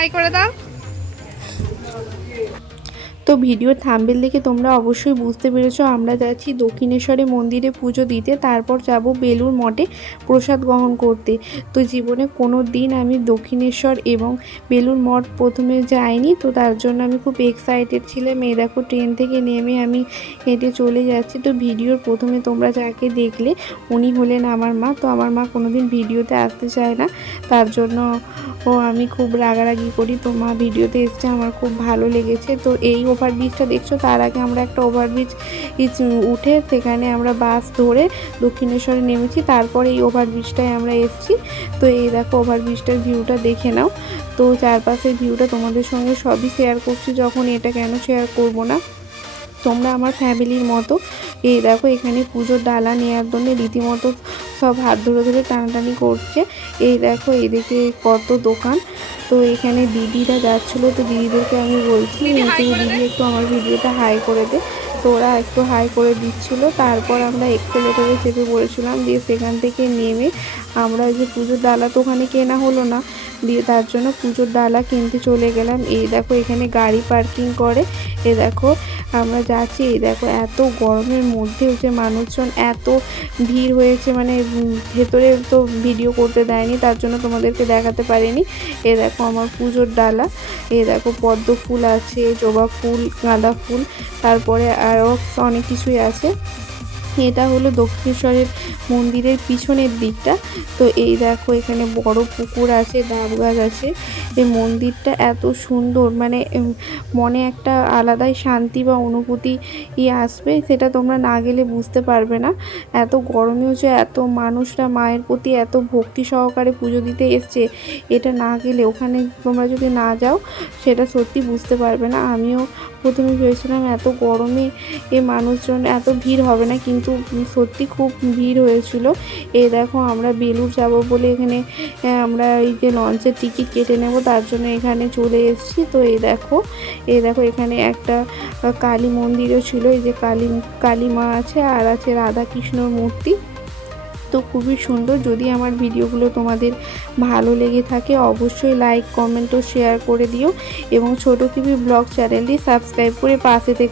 High করে দাও। তো ভিডিওর থাম্বেল দেখে তোমরা অবশ্যই বুঝতে পেরেছ, আমরা যাচ্ছি দক্ষিণেশ্বরে মন্দিরে পুজো দিতে, তারপর যাব বেলুর মঠে প্রসাদ গ্রহণ করতে। তো জীবনে কোনো দিন আমি দক্ষিণেশ্বর এবং বেলুর মঠ প্রথমে যাইনি, তো তার জন্য আমি খুব এক্সাইটেড ছিলাম। এই দেখো ট্রেন থেকে নেমে আমি হেঁটে চলে যাচ্ছি। তো ভিডিওর প্রথমে তোমরা যাকে দেখলে, উনি হলেন আমার মা। তো আমার মা কোনোদিন ভিডিওতে আসতে চায় না। তার জন্য ও আমি খুব রাগারাগি করি। তো মা ভিডিওতে এসছে, আমার খুব ভালো লেগেছে। তো এই ওভারব্রিজটা দেখছ, তার আগে আমরা একটা ওভারব্রিজ উঠে সেখানে আমরা বাস ধরে দক্ষিণেশ্বরে নেমেছি, তারপরে এই ওভারব্রিজটায় আমরা এসেছি। তো এই দেখো ওভারব্রিজটার ভিউটা দেখে নাও। তো চারপাশের ভিউটা তোমাদের সঙ্গে সবই শেয়ার করছি, যখন এটা কেন শেয়ার করব না। তোমরা আমার ফ্যামিলির মতো। এই দেখো এখানে পুজোর ডালা নেওয়ার জন্য রীতিমতো সব হাত ধরে ধরে টানাটানি করছে। এই দেখো এদিকে কত দোকান। তো এখানে দিদিরা যাচ্ছিল তো দিদিদেরকে আমি বলছি দিদি একটু আমার ভিডিওটা হাই করে দে। তো ওরা একটু হাই করে দিচ্ছিল তারপর আমরা এক্সেলেটারে চেপে বলেছিলাম দিয়ে সেখান থেকে নেমে আমরা যে পুজোর ডালা তো ওখানে কেনা হলো না। দিয়ে তার জন্য পুজোর ডালা কিনতে চলে গেলাম। এই দেখো, এখানে গাড়ি পার্কিং করে। এ দেখো, আমরা যাচ্ছি। এই দেখো, এত গরমের মধ্যে যে মানুষজন, এত ভিড় হয়েছে। মানে ভেতরে তো ভিডিও করতে দেয়নি, তার জন্য তোমাদেরকে দেখাতে পারিনি। এ দেখো, আমার পুজোর ডালা। এ দেখো, পদ্ম ফুল আছে, জবা ফুল, গাঁদা ফুল। তারপরে আরও অনেক কিছুই আছে। এটা হলো দক্ষিণেশ্বরের মন্দিরের পিছনের দিকটা। তো এই দেখো, এখানে বড় পুকুর আছে ডাব গাছ আছে। এই মন্দিরটা এত সুন্দর মানে মনে একটা আলাদাই শান্তি বা অনুভূতি ই আসবে, সেটা তোমরা না গেলে বুঝতে পারবে না। এত গরমেও যে এত মানুষরা মায়ের প্রতি এত ভক্তি সহকারে পুজো দিতে এসছে, এটা না গেলে, ওখানে তোমরা যদি না যাও, সেটা সত্যি বুঝতে পারবে না। আমিও প্রথমে ভেবেছিলাম এত গরমে এ মানুষজন, এত ভিড় হবে না, কিন্তু সত্যি খুব ভিড় হয়েছিল। এই দেখো আমরা বেলুর যাব বলে এখানে আমরা এই যে লঞ্চের টিকিট কেটে নেব, তার জন্য এখানে চলে এসেছি। তো এই দেখো এই দেখো এখানে একটা কালী মন্দিরও ছিল, এই যে কালী কালী মা আছে আর আছে রাধা কৃষ্ণর মূর্তি। তো খুবই সুন্দর, যদি আমার ভিডিওগুলো তোমাদের ভালো লেগে থাকে অবশ্যই লাইক কমেন্ট ও শেয়ার করে দিও এবং ছোটো টিভি ব্লগ চ্যানেলটি সাবস্ক্রাইব করে পাশে থেকে